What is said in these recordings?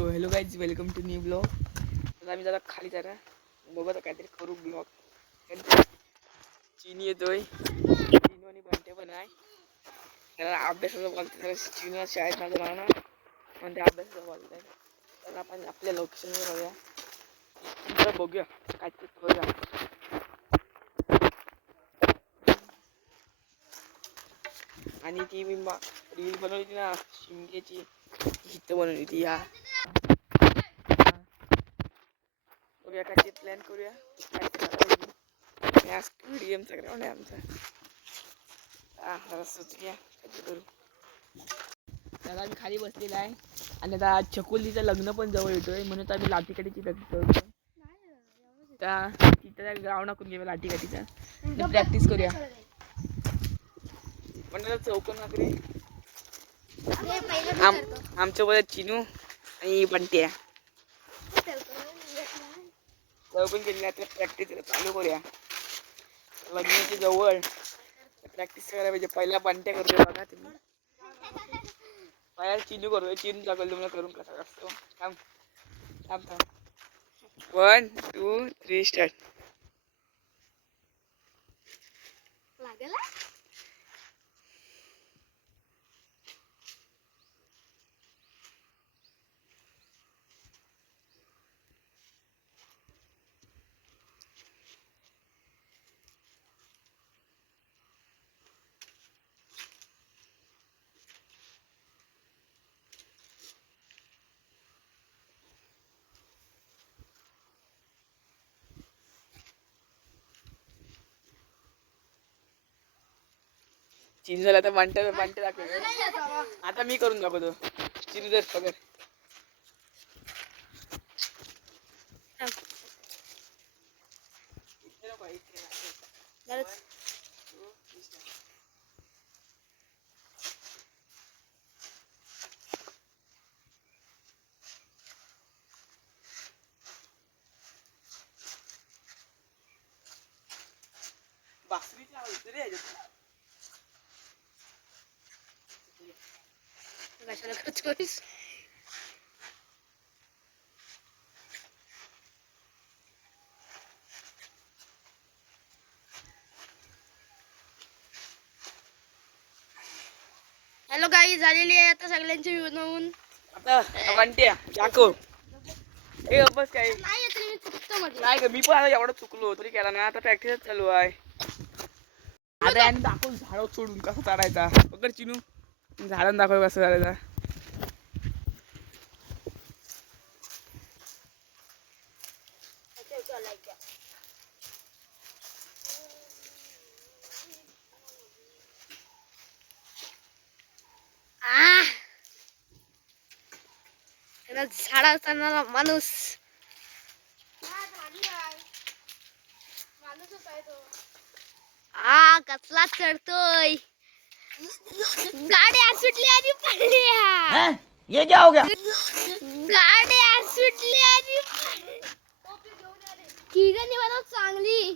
तो hello guys, welcome to new blog. आता आम्ही जरा खाली जरा बघत काहीतरी करू ब्लॉग. चिनी येतोय, चिनू आणि बंटे पण आहे. त्याला अभ्यासाचं बोलतोय, चिनू शाळेत माझं राहणार पण ते अभ्यासाचं बोलतोय. तर आपण आपल्या लोकेशनवर जाऊया, जरा बघूया काहीतरी करूया. आणि ती मी रील बनवली होती ना शिमग्याची, हित बनवली होती. या बघूया काहीतरी प्लॅन करूया. आज गेमचा ग्राउंड आहे आमचा. जरा सुचूया काहीतरी करू. त्याला आम्ही खाली बसलेला आहे आणि आता छकुलीचं लग्न पण जवळ येतोय म्हणून आम्ही लाठीकाठीची प्रॅक्टिस करतो. तिथं त्या ग्राउंड आखून घेऊया लाठीकाठीचा, प्रॅक्टिस करूया. म्हणजे चौकोन वगैरे आमच्या बोलत चिनू आणि बंट्या चौकोन केली. आता प्रॅक्टिस चालू करूया. लग्नाची जवळ प्रॅक्टिस करायला पाहिजे. पहिला बंट्या करतोय बघा तुम्ही, पहिला चिनू करतोय. चिनू दाखवलं तुम्हाला करून कसा असतो. थांब थांब थांब. 1 2 3 स्टार्ट. लागेल चिनू झाला तर बंट्या दाखवतो. आता मी करून दाखवतो. चिनू जर पकड. बासरीची आवाज रे कशाला करतोयस. हॅलो गाई, झालेली आहे आता सगळ्यांची बनवून. आता बंट्या दाखव. ए बस काय नाही येत मी चुकतो म्हटलं. नाही ग, मी पण आता एवढं चुकलो तरी केला ना. आता प्रॅक्टिस चालू आहे. आता याने दाखव झाड सोडून कसं चढायचा. पकड चिनू, झाडांना दाखव कसं चढायचा. झाडा असताना माणूस कसला चढतोय. गाड्या सुटली आणि पडल्या. ये क्या हो गया. गाड्या सुटली आणि किरण बनव चांगली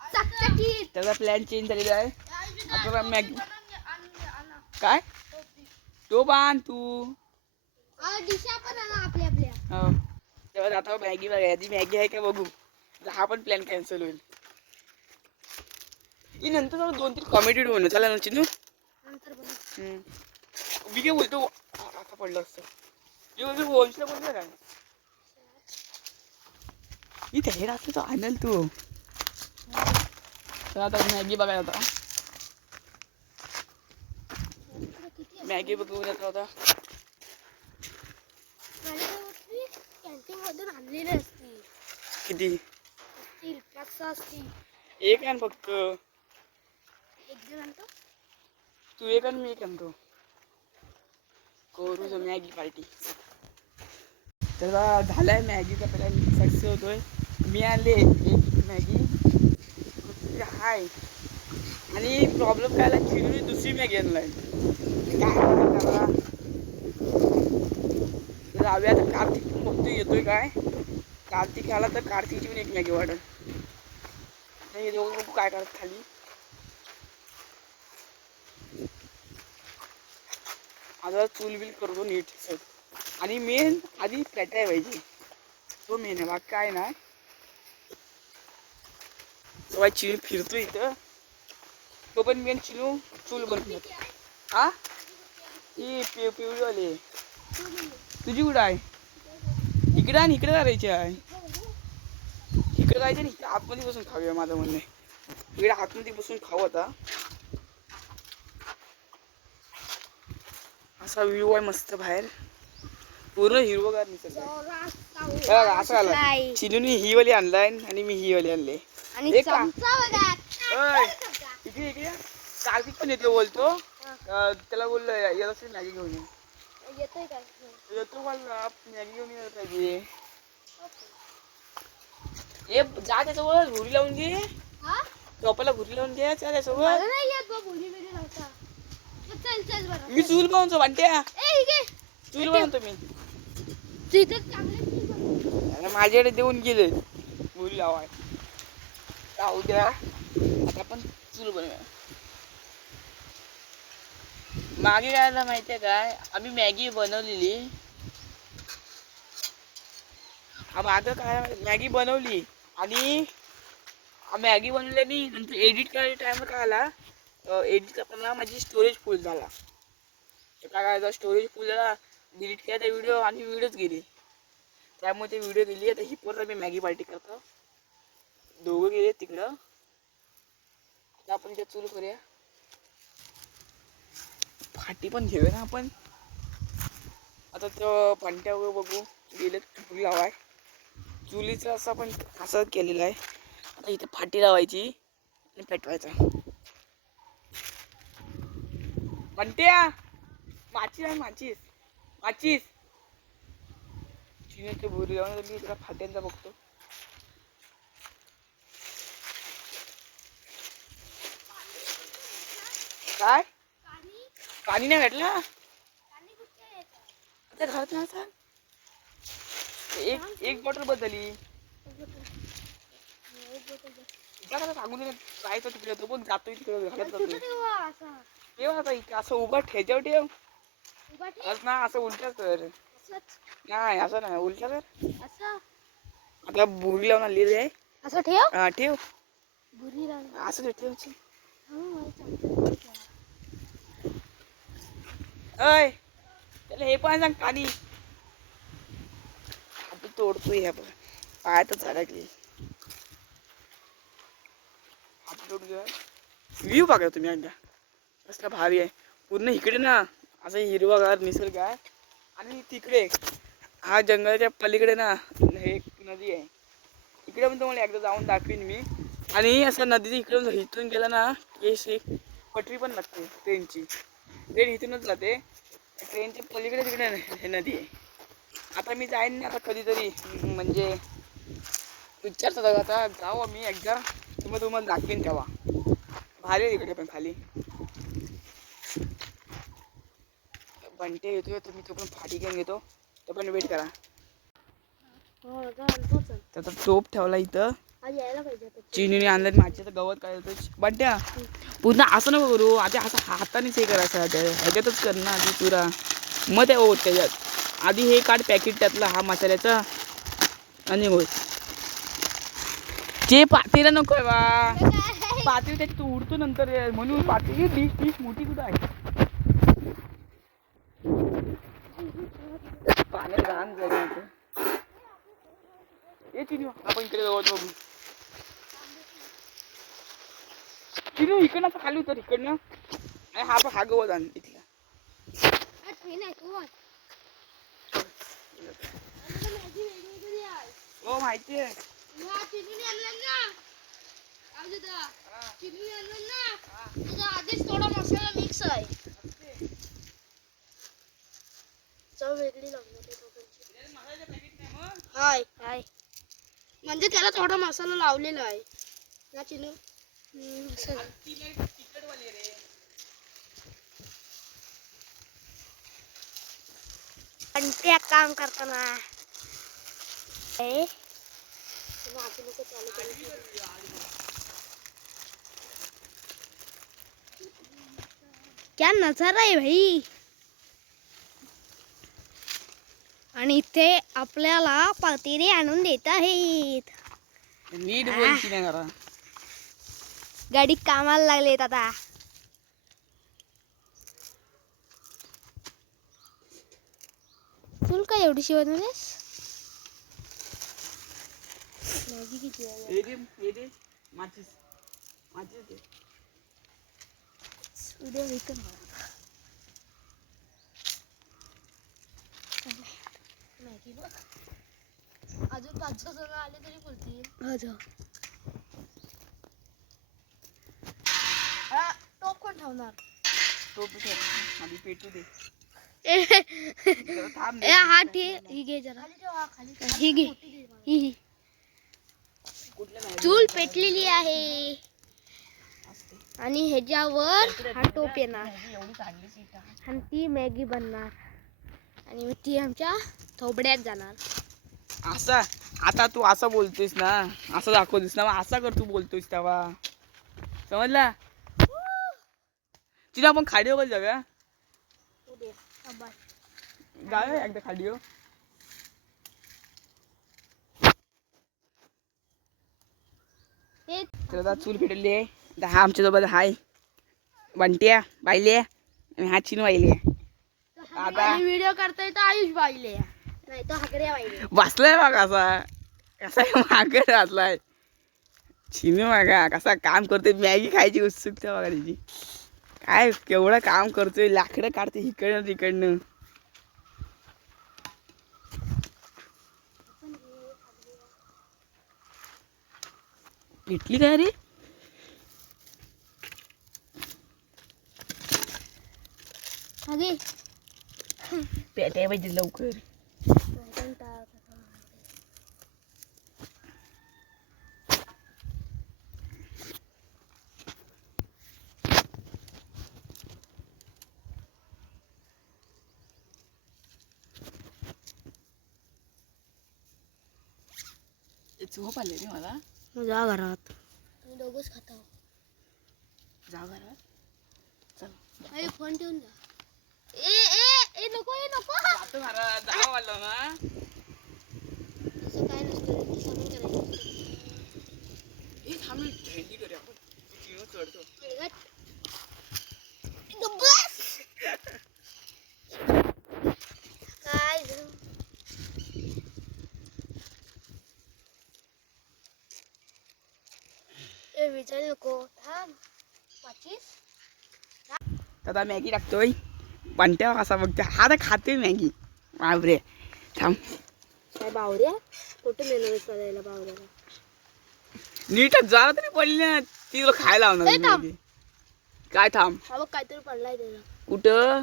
चकचकीत. त्याचा प्लॅन चेंज झालेला आहे. आता मॅगी काय तो बांध तू. दिशा पण आला आपल्या आपल्या. हो तेव्हा आता मॅगी बघायची. मॅगी आहे का बघू. हा पण प्लॅन कॅन्सल होईल. नंतर 2-3 कॉमेडी बनव चला ना चिनू. मी काय बोलतो आता पडलं असतं. वंशला बोलतो काय मी त्या रात्री तो आणल तू. तर आता मॅगी बघायला. आता मॅगी बघू आता. कॅन्टीन मधून आणलेली असती. किती असती. एक आण फक्त. एक जण आणतो. तू एक आण मी एक आणतो. करू मॅगी पार्टी. तर झालाय मॅगीचा प्लॅन सक्सेस होतोय. मी आणले एक मॅगी हाय आणि प्रॉब्लेम काय आला. चिनूने दुसरी मॅगी आणलाय. काय जाऊया तर कार्तिक बघतो येतोय काय. कार्तिक आला तर कार्तिकची पण एक मॅगी वाढेल. नाही दोघं काय करत खाली. आता चूल बिल करतो नीट. आणि मेन आधी पेटाय पाहिजे, तो मेन आहे, बाकी काय नाही. तेव्हा चिरू फिरतो इथं, तो पण मेन चिरू चूल बनवत. हा ती पिवळीवाली तुझी कुठं आहे? इकडे आणि इकडे करायची आहे. इकडे जायचं नाही, आतमध्ये बसून खाऊया माझं म्हणणं आहे. इकडे आतमध्ये बसून खाऊ आता. असा व्ह्यू आहे मस्त बाहेर, पूर्ण हिरवगार निसर्ग. असं आलं चिनूनी ही वाली आणलाय आणि मी ही वाली आणले. आणि एक चमचा बघा. इकडे इकडे कार्तिक पण येतो बोलतो, त्याला बोललो येत असेल मॅगी घेऊन ये. येतोय काय? येतो मला मॅगी घेऊन येत पाहिजे. ए जा त्याच्यावर घुरी लावून घे, टोपाला घुरी लावून घे त्याच्यासोबत. मी चूल बनवतो वाटत्या, चूल बनवतो मी. माझ्याकडे देऊन गेले घुरी लावाय. राहू द्या, आता आपण चूल बनवूया. मागे काय झालं माहितीये काय, आम्ही मॅगी बनवलेली. माझं काय मॅगी बनवली आणि मॅगी बनवल्याने नंतर एडिट करायच्या टाइम काय आला, एडिट करताना माझी स्टोरेज फुल झाला. काय करायचं, स्टोरेज फुल झाला, डिलीट केला त्या व्हिडिओ आणि व्हिडिओच गेली. त्यामुळे ते व्हिडिओ गेली. आता हिपवरला मी मॅगी पार्टी करतो, दोघं गेले तिकडं. आता आपण त्या चूल करूया, फाटी पण घेऊया ना आपण. आता तो पांट्या वगैरे बघू गेले, चूल लावाय. चुलीचं असं आपण असं केलेलं आहे. आता इथे फाटी लावायची आणि पेटवायचा. पांट्या माचीस आहे, माचीस माचीस चिनेचे भुरी लावून मी त्याला फाट्यांचा बघतो. काय पाणी नाही भेटला आता घरात ना सांग. एक बॉटल बदलली सांगून जायचं तिकडे, तो पण जातोय तिकडे घरात जातोय. ठेव आता इथे असं उभा ठेच्यावर ठेव ना, असं उलटा कर. नाही असं नाही, उलटा कर. आता भुरी लावून आलेली आहे, असं ठेव. हा ठेव असं ठेवची. अय त्याला हे पण सांग पाणी. आपण तोडतोय ह्या पण पायातच अडकली. व्ह्यू बघा तुम्ही एकदा, कसला भारी आहे. पूर्ण इकडे ना असं हिरवागार निसर्ग आहे आणि तिकडे हा जंगलाच्या पलीकडे ना हे नदी आहे. इकडे पण तुम्हाला एकदा जाऊन दाखवीन मी. आणि असं नदी इकडून इथून गेला ना की पटरी पण लागते ट्रेनची. ट्रेन इथूनच जाते, ट्रेनच्या पलीकडे तिकडे हे नदी आहे. आता मी जाईन ना आता कधीतरी, म्हणजे विचारतो आता जाऊ आम्ही एकदा, मग तुम्हाला दाखवेन तेव्हा. भारी आहे इकडे पण खाली. बंटे येतोय तर मी तो पण फाटी घेऊन घेतो, तो पण वेट करा. त्याचा टोप ठेवला इथं, चिनीने आणलं माझ्या गवत काढतो. बंट्या पुन्हा असं नको करू, आता असं हातानेच हे करायचं, ह्याच्यातच कर ना आधी पुरा, मग त्या ओत त्याच्यात आधी हे काढ पॅकेट त्यातला हा मसाल्याचा आणि होय जे पातेला नको आहे बा, पातेली त्याची तू उडतो नंतर, म्हणून पातेली डिश मोठी कुठं आहे. पाण्यात घाण जायचं. ये चिनू आपण इकडे गवत बघू. चिनू इकडनं खाली उतर, इकडनं हा गवत आण इथला. हो माहिती आहे. आधीच थोडा मसाला मिक्स आहे, चव वेगळी लागणार. हाय हाय म्हणजे त्याला थोडा मसाला लावलेला आहे ना चिनू. पण काम करताना क्या नजारा है भाई. आणि इथे आपल्याला पातेरे आणून देत आहेत. नीट बोलती नाही जरा. गाडी कामाला लागलेत आता. चूल काय एवढीशी बनवलीस? मॅगी किती आहे? ये दे माचीस दे. उद्या विकत मला. मॅगी बघ. अजून 5-6 जण आले तरी बोलतील. टोप कोण ठेवणार? टोपी ठेव. आधी पेटू दे. ए जरा थांब दे. हा ही घे जरा. ही घे. ही कुठल्या नाही चूल पेटलेली आहे आणि ह्याच्यावर हा टोप येणार एवढी चांगली सीट आहे. आणि ती मॅगी बनणार आणि मग ती आमच्या थोबड्यात जाणार. असा आता तू असं बोलतोयस ना, असं दाखवतोस ना, मग असा कर तू बोलतोयस तेव्हा. समजला? तिला आपण खाडी वगैरे जाऊया. जाऊया एकदा खाडी हो. तर चूल पेटवली आहे. आता हा आमच्यासोबत हाय बंट्या बायले आणि हा चिनू बायले. आता व्हिडिओ करतोय तर आयुष बाईले नाही तर हकऱ्या बाईले बसलाय बघा कसा मागे घातलाय. चिनू बघा कसा काम करतोय. मॅगी खायची उत्सुकता बघा त्याची. काय केवढं काम करतोय. लाकडं काढते इकडनं तिकडनं. पेटली काय रे? अगे पेटाय पाहिजे लवकर. झोप आले रे मला. जा घरात. तुम्ही दोघंच खाता. जा घरात. चल फोन ठेवून जा. ए नको जातो घरात. जावं आलो ना. असं काय नसतं. सगळं करायचं. हे थांब भेंडी करूया आपण. चिनू चढतो. काय विचारू नको. थांब माचीस. आता मॅगी टाकतोय. बंट्या कसा बघते. हा तर खातोय मॅगी. बापरे थांब. काय बावऱ्या कुठे नेणार करायला बावऱ्याला. नीटच जरा तरी पडली ना. ती तुला खायला लावणार मॅगी. काय थांब. हा बघ काहीतरी पडलाय त्याला. कुठं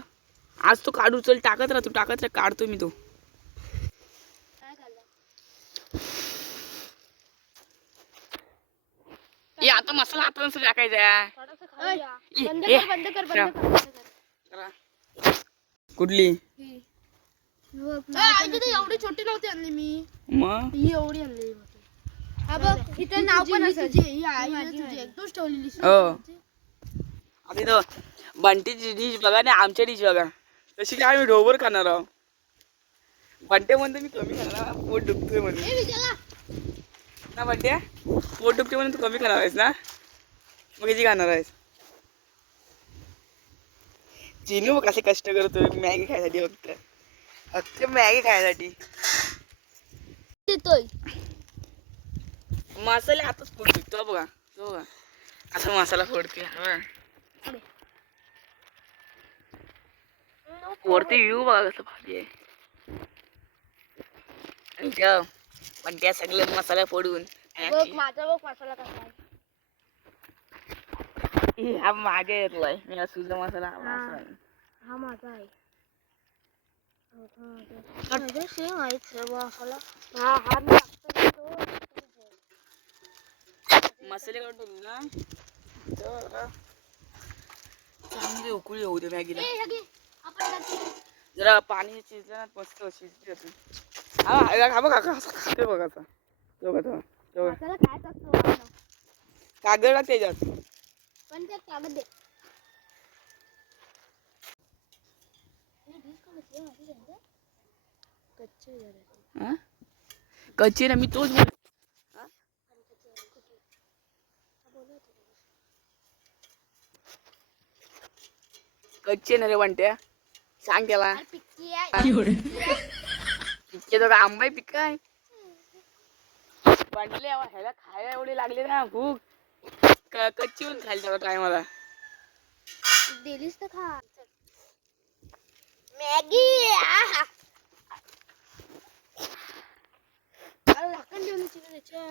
आज तो काढू. चल टाकत राह. तू टाकत राह. काढतो मी तो. काय खाल्लं? ए आता मसाला आता नसतं टाकायचा. थोडंसं खाऊया. ए, बंद ए, कर बंद कर बंद कर बंद कर. कुठली एवढी छोटी नव्हती आणली मी. मग ही एवढी आणली. हा बघ इथे नाव पण असायची. ही आई तुझी तूच ठेवलेली. हो आता इथं बंटीची डिश बघा आणि आमच्या डिश बघा. तशी काय आम्ही ढोबर खाणार आहोत. बंटे म्हणतो मी कमी खाणार. पोट दुखतोय म्हणून ना. बंट्या पोट दुखतोय म्हणून तू कमी खाणार आहेस ना. मग किती खाणार आहेस? चिनू कसे कष्ट करतोय मॅगी खायसाठी. फक्त मॅगी खायसाठी. देतोय मसाले आताच फोडतोय. तो बघा असा मसाला फोडतोय. वरती व्ह्यू बघा कसं भारी आहे. पण त्या सगळे मसाला फोडून बघ माझा बघ मसाला कसा आहे. हा मागे येतलाय. मी तुझा मसाला हा माझा आहे. सेम आहे मसाला. हा मसाले काढून ना चांगली उकळी होऊ दे मॅगीला. जरा पाणी शिजलं ना मस्त शिजली होती. हा बघा कसं खाते बघा आता. कागद टाक त्याच्यात. पण त्यात कागद दे. हा कच्चे ना मी तोच बोल कच्चे ना रे म्हणत्या सांग त्याला पिक्की आहे इतके तो आंबा आहे पिक काय वाटले ह्याला खायला एवढे लागले ना भूक कच्ची पण खायला तेवढा काय मला दिलीस तर खा मॅगी झाकण ठेवलं त्याच्या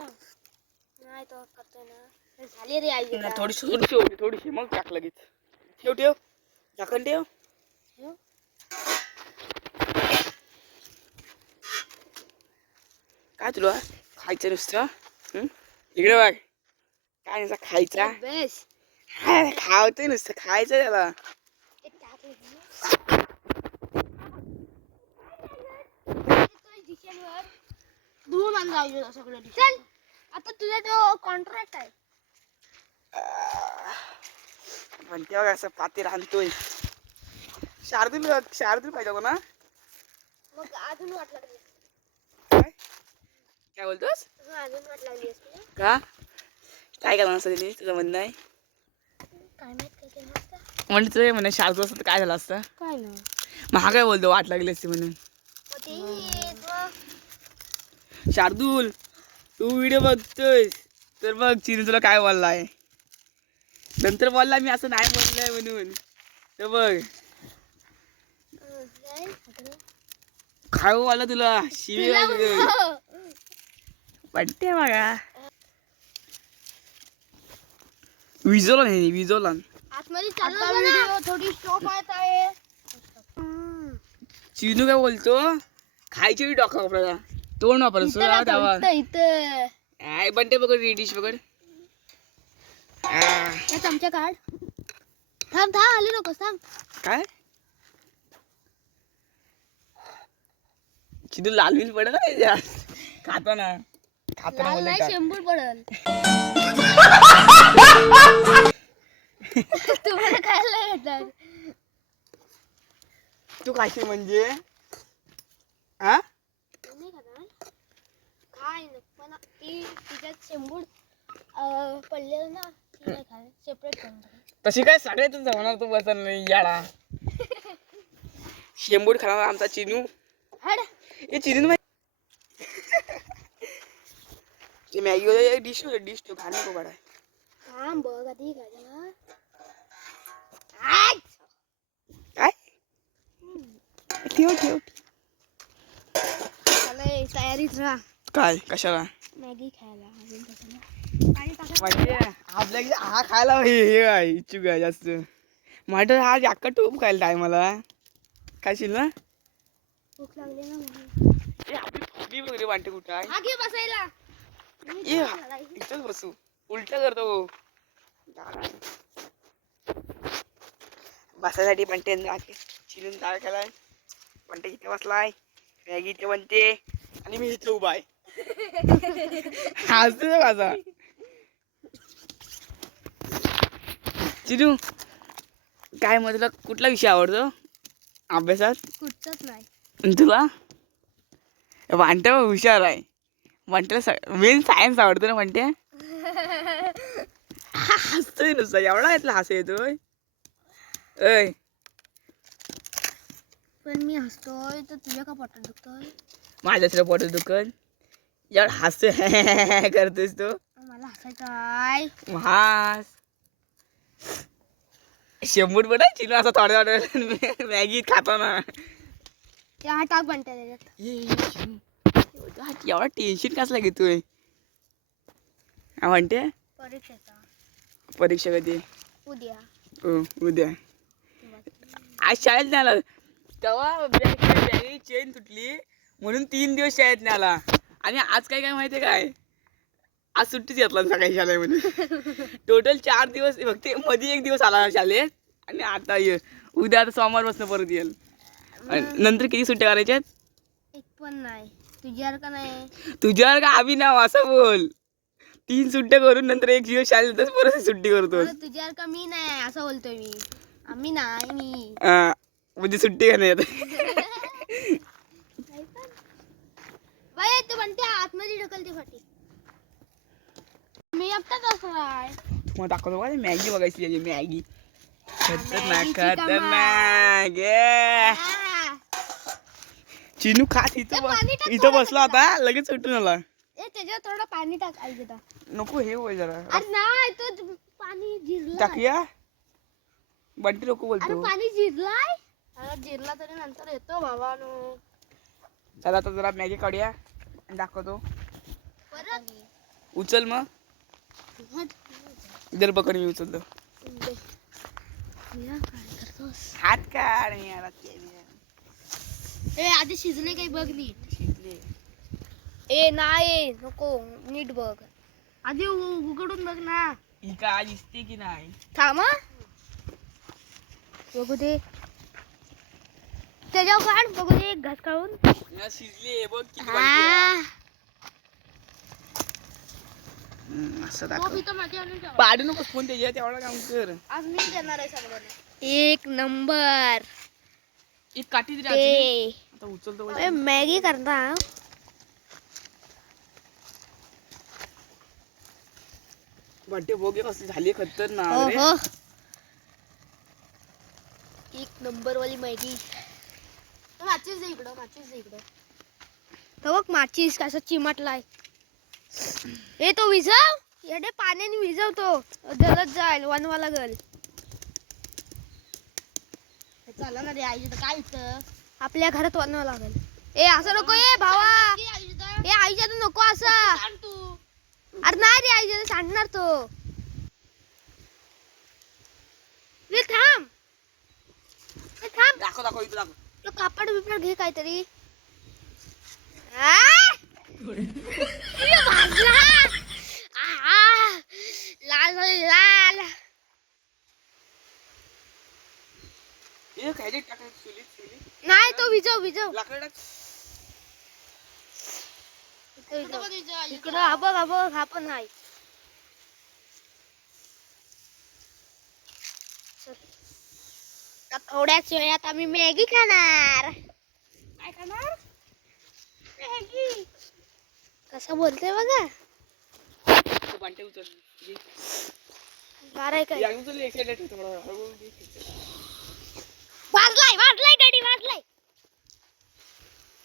नाही तो करतोय ना झाली रे आई थोडीशी मग टाक लगेच ठेव झाकण ठेव काय तुला खायचं नुसतं इकडे बघ काय नुसतं खायचा बेस खावतोय नुसतं खायचं त्याला धुवून आणलं सगळं चल आता तुझा तो कॉन्ट्रॅक्ट आहे म्हणते बघ असं पातेर आणतोय शार्दूल पाहिजे हो ना मग अजून वाट लागली काय बोलतोस अजून वाट लागली असते का काय करणार असं तिने तुझं म्हणणं आहे काय माहित काय केलं असतं म्हणतो म्हणे शार्दूल असतं तर काय झालं असतं काय ना मग हा काय बोलतो वाट लागली असते म्हणून शार्दूल तू व्हिडिओ बघतोय तर बघ चिनी तुला काय बोललाय नंतर बोलला मी असं नाही बोललंय म्हणून तर बघ खाऊ बोलला तुला शिवी वाटते बघा विजोला आतमध्ये चालू थोडी स्टॉप आहे चिनू काय बोलतो खायची बी डॉक्टर वापरायचा तोंड वापरतो काय बनते बघ डिश बघड चमचा काढ थांब आली नकोस थांब काय चिनू लाल बिल पडत खाताना नाही शेंबूड पडल तुम्हाला खायला येतात तू खायची म्हणजे हा काय पण तिच्यात शेंबूड पडलेलं ना नाही खाय सेपरेट करून तशी काय सगळ्यातच जाणार तू बसन नाही याडा शेंबूड खाणार आमचा चिनू हे चिनू ते मॅगी डिश ठेव खाणे को बडा थांब बघ आधी काय काय ठेव तयारीत राहा काय कशाला मॅगी खायला अजून कशाला म्हणजे आपल्या हा खायला हे आहे इच्छुक आहे जास्त माझं हा अक्का टोप खायला टायमाला खायशील ना भूक लागली ना आपली वगैरे वाटते कुठं आहे आगे बसायला इथंच बसू उलट करतो बसायसाठी बनते चिरून डाळ खालाय बनते इथे बसलाय मॅगी इथे बनते आणि मी इथे उभा आहे हसतो माझा चिरू काय मग तुला कुठला विषय आवडतो अभ्यासात कुठचाच नाही आणि तुला वांट्या हुशार आहे वांट्याला मेन सायन्स आवडतो ना वांट्या हसतोय नुसता एवढा यातला हस येतोय ऐ पण मी हसतोय तर तुझ्या का पोटात दुखतोय माझ्या सगळं पोटात दुखन एवढा हसतोय करतोयस तो मला हसायचं आहे हास शेंबूड पण चिनू असा थोड्या थोड्या मॅगी खाताना ते हा टाक बनते त्याच्यात एवढा टेन्शन कसला घेतोय म्हणते परीक्षेचा परीक्षा कधी उद्या हो उद्या आज शाळेत नाही आला तेव्हा बॅगेची चेन तुटली म्हणून 3 दिवस शाळेत नाही आला आणि आज काय माहितीये काय आज सुट्टीच घेतला सकाळी शाळेमध्ये टोटल 4 दिवस फक्त मध्ये 1 दिवस आला शाळेत आणि आता ये उद्या आता सोमवारपासून परत येईल नंतर किती सुट्ट्या करायच्यात एक पण नाही तुझ्यावर का नाही तुझ्यावर का अभिनव असं बोल 3 सुट्ट्या करून नंतर 1 दिवस शाळेत परत सुट्टी करतो तुझ्यावर का मी नाही असं बोलतोय मी आम्ही नाही मी म्हणजे सुट्टी का नाही आता ढकलते फाटी. मी एकटाच असणार. मग दाखवतो का मॅगी बघायची त्याची मॅगी खतरनाक मॅगीची खतरनाक चिनू खात पाणी टाक इथं बसला होता लगेच सुटून आला. त्याच्यावर थोडं पाणी टाक आई बेटा. नको हे होय जरा अरे नाही तो पाणी जिरलं. टाकूया बंटी नको अरे बोलतो. पाणी जिरलाय. अरे जिरला तरी नंतर येतो भावानो. चला आता जरा मॅगी काढूया आणि दाखवतो. परत उचल मग इधर पकड मी उचलतो. हात काढ ए आधी शिजले काही बघ नीट. शिजले. ए नाही नको नीट बघ आधी उघडून बघ ना. ही काय दिसते की नाही थांब बघू दे त्याच्यावर काढ बघू दे घास काढून. शिजले बघ किती हा. असं दाखव. पाडू नको फोन त्याच्या तेवढा काम कर. आज मी देणार आहे सर्वांना. एक नंबर. एक काठी तरी आता उचलतो. मॅगी करता बड्डे बघे कसं झाली खतरनाक रे. एक नंबर वाली मॅगी. माचीस दे इकडं माचीस दे इकडं. तो बघ माचीस कसा चिमटलाय. ए तो विझव येडे पाण्याने विझवतो जलद जाईल वनवा लागल. चला ना रे आई काय इथं आपल्या घरात वनवा लागल. ए असं नको ए भावा. ए आईच्या तर नको असं. अरे नाही रे आईच्या सांगणार तो. रे थांब थांब दाखव दाखव इथं दाखव. तो कापड बिपड घे काहीतरी. लाल लाल हे काय टाकायचं चुलीत नाही तो विजव विजव लाकड टाक. इकडं हा बघ हा पण आहे. थोड्याच वेळात आम्ही मॅगी खाणार. काय खाणार मॅगी. कसं बोलतोय बघा. बंटे उचल गार आहे काय. या उचल एक्साइटेड होतो मला. वाजलाय वाजलाय गडी वाजलाय.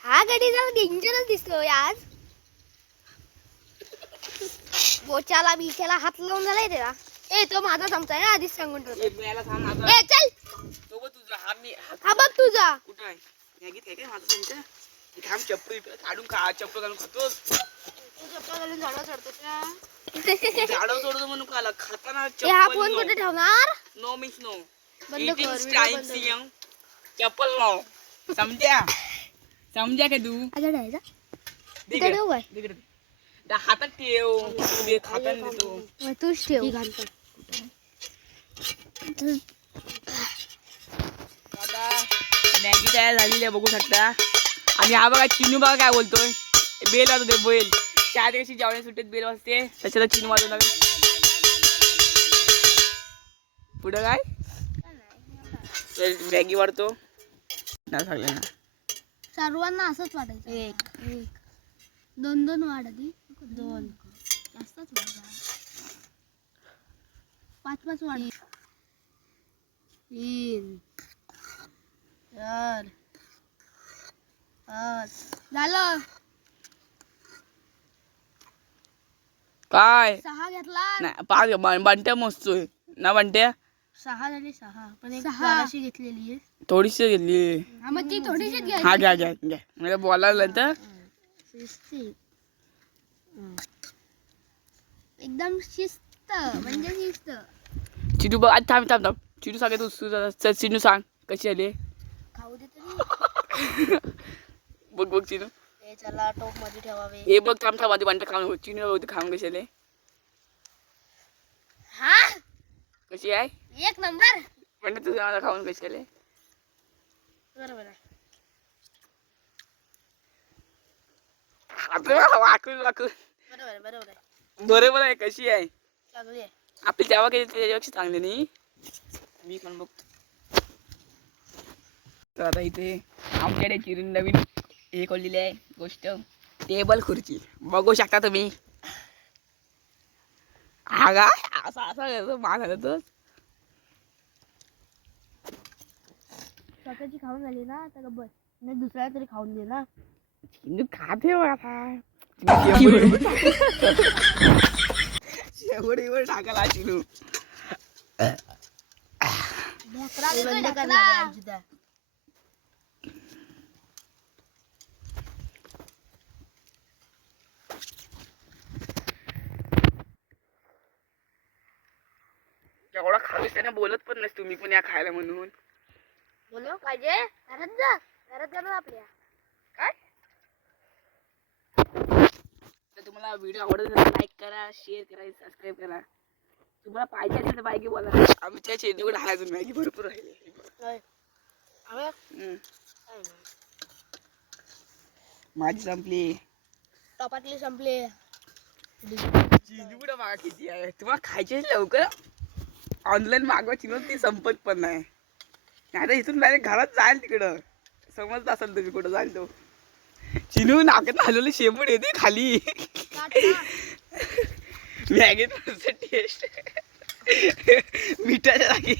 हा गडी जरा डेंजरस दिसतोय आज. बोचाला बिचाला हात लावून झालाय त्याला. ए तो माझा चमचा आहे आधीच सांगून ठेवतो. याला थांब आता. ए चल तो तुझा हा मी हा बघ तुझा. कुठं आहे मॅगीत आहे काय माझं तुमचं. थांब चप्पल काढून खा. चप्पल घालून खातोस. तू चप्पल घालून झाडावर चढतोस का. झाडावर चढतो म्हणून का आला खाताना हा चप्पल फोन कुठे ठेवणार. No miss no. बंद कर टाइम सिंग चप्पल नो. समजा का तू. ठेव काय हातात ठेव खाताना देतो. तूच ठेव. आता मॅगी तयार झालेली आहे बघू शकता. आणि हा बघा चिनू बघा काय बोलतोय. बेल वाजवते बेल. चार दिवशी जेवण्या सुट्टीत बेल वाजते त्याच्यात चिनू वाजवणार. पुढं काय मॅगी वाढतो ना सांगले ना. सर्वांना असंच वाटायचं. एक दोन दोन वाढ आधी. दोन जास्तच वाढ. पाच पाच वाढ. तीन चार पाच झालं. काय सहा घेतला. नाही पाच बंट्या मस्तोय ना बंट्या. सहा झाले सहा पण एक बाराशे घेतलेली आहे. थोडीशी घेतली. हा मग ती थोडीशीच घ्यायची. हा घ्या घ्या घ्या मला बोलायला तर एकदम शिस्त म्हणजे शिस्त. चिनू बघ आज थांब थांब थांब. चिनू सांगत तू चिनू सांग कशी आली. खाऊ दे तरी. बघ बघ चिनू. हे चला टोप मध्ये ठेवावे. हे बघ थांब थांब आधी बंट्या खाऊन चिनू खाऊन कशी आली. हा कशी आहे एक नंबर. बंट्या तुझ्या मला खाऊन कशी आली. बरोबर आहे. वाकून वाकून बरोबर आहे बरोबर आहे. बरोबर आहे. कशी आहे चांगली आहे. आपली तेव्हा काही त्याच्यापेक्षा चांगली नाही. मी पण बघतो. तर आता इथे आमच्याकडे चिरून नवीन हे खोललेली आहे गोष्ट. टेबल खुर्ची बघू शकता तुम्ही. हा काय असं असं मागायला तर स्वतःची खाऊन झाली ना आता बस नाही दुसऱ्याला तरी खाऊन दे ना. चिनू खाते बघ आता. शेवडीवर टाकायला चिनू. एवढा खावीस त्याने बोलत पण नसतो तुम्ही पण या खायला म्हणून. बोलो पाहिजे घरात जा ना आपल्या. काय तर तुम्हाला व्हिडिओ आवडत असेल लाईक करा, शेअर करा, सबस्क्राईब करा. तुम्हाला पाहिजे असेल तर बाईक बोला. आमच्या चेंडूकडे आहे अजून मॅगी भरपूर राहिली. माझी संपली. टपातली संपले. चेंडूकडे मागा किती आहे तुम्हाला खायची लवकर. ऑनलाईन मागवायची ना ती संपत पण नाही. आता इथून डायरेक्ट घरात जाईल तिकडं. समजत असेल तुम्ही कुठं जाईल तो. चिनू नाकात हलवली शेंबूड येते खाली. मॅगीत टेस्ट मिठाच्या जागी.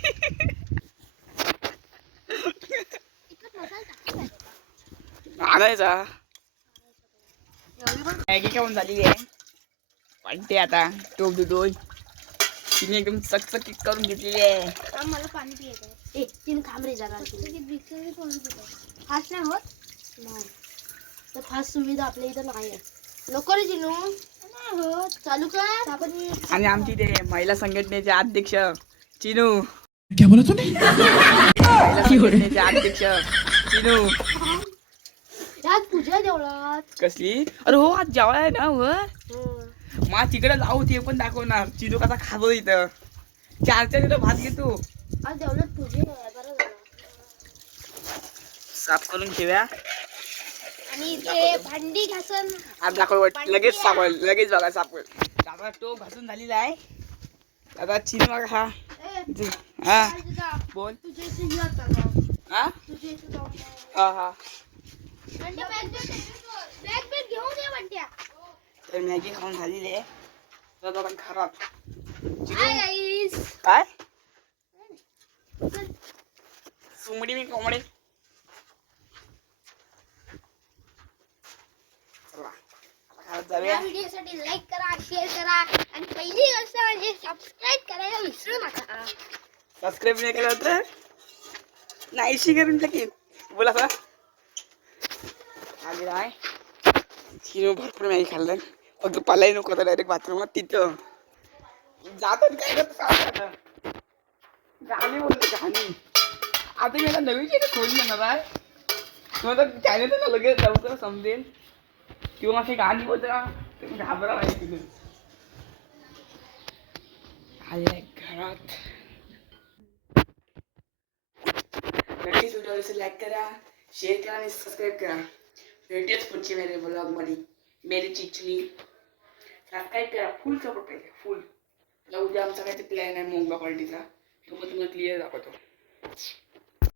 आणायचा मॅगी खाऊन झालेली आहे. वाटते आता टोप दोन तिने एकदम चकचकीत करून घेतलेली आहे. मला पाणी पियायचं. तीन खांबरे जरा फास्ट नाही होत नाही तर फास्ट सुविधा आपल्या इथं नाही आहे. नको रे चिनू नाही होत चालू कर आपण. आणि आमची ते महिला संघटनेचे अध्यक्ष चिनू. क्या बोला तूने? महिला संघटनेचे अध्यक्ष चिनू. यात पूजा देवळात कसली. अरे हो आज जेवायला आहे ना वर. मग तिकडे जाऊ ते पण दाखवणार. चिनू कसा खातो इथं. 4 किलो भात घेतो. आज देवळात पूजा आहे. बरं झालं. साफ करून ठेव्या आणि ते भांडी घासून आज दाखव लगेच सापड लगेच बघा सापड. आता तो घासून झालेला आहे. आता चिनू बघा हा. हा बोल. तुझ्या इथे ये आता. हा तुझ्या इथे जाऊन हा हा. बॅग घेऊन ये म्हणत्या. तर मॅगी खाऊन झालेली आहे. तर आपण खराब हाय गाईस. काय सुमडी मी कोंबडी. चला आता घरात जाऊया. या व्हिडिओसाठी लाईक करा, शेअर करा आणि पहिली गोष्ट म्हणजे सबस्क्राईब करायला विसरू नका. सबस्क्राईब नाही केलं तर नाहीशी करून टाकीन. बोला सर आलेला आहे. चिनू भरपूर मॅगी खाल्लं. फक्त पलाही नको होता डायरेक्ट बाथरूमला तिथं जातात. काय करत गाणी बोलतो गाणी. आता मी आता नवीन चॅनल खोलून देणार आहे. तुम्हाला चॅनल तर लगेच लवकर समजेल किंवा अशी गाणी बोलतो ना तुम्ही घाबरा नाही. तिथे आले घरात. नक्कीच व्हिडिओला लाईक करा, शेअर करा आणि सबस्क्राईब करा. भेटूयाच पुढची मेरे ब्लॉगमध्ये. मेरी चिचली सबस्क्राईब करा. फुल सपोर्ट पाहिजे फुल. उद्या आमचा काहीतरी प्लॅन आहे मोंगा क्वालिटीचा. तो पण तुम्हाला क्लिअर दाखवतो.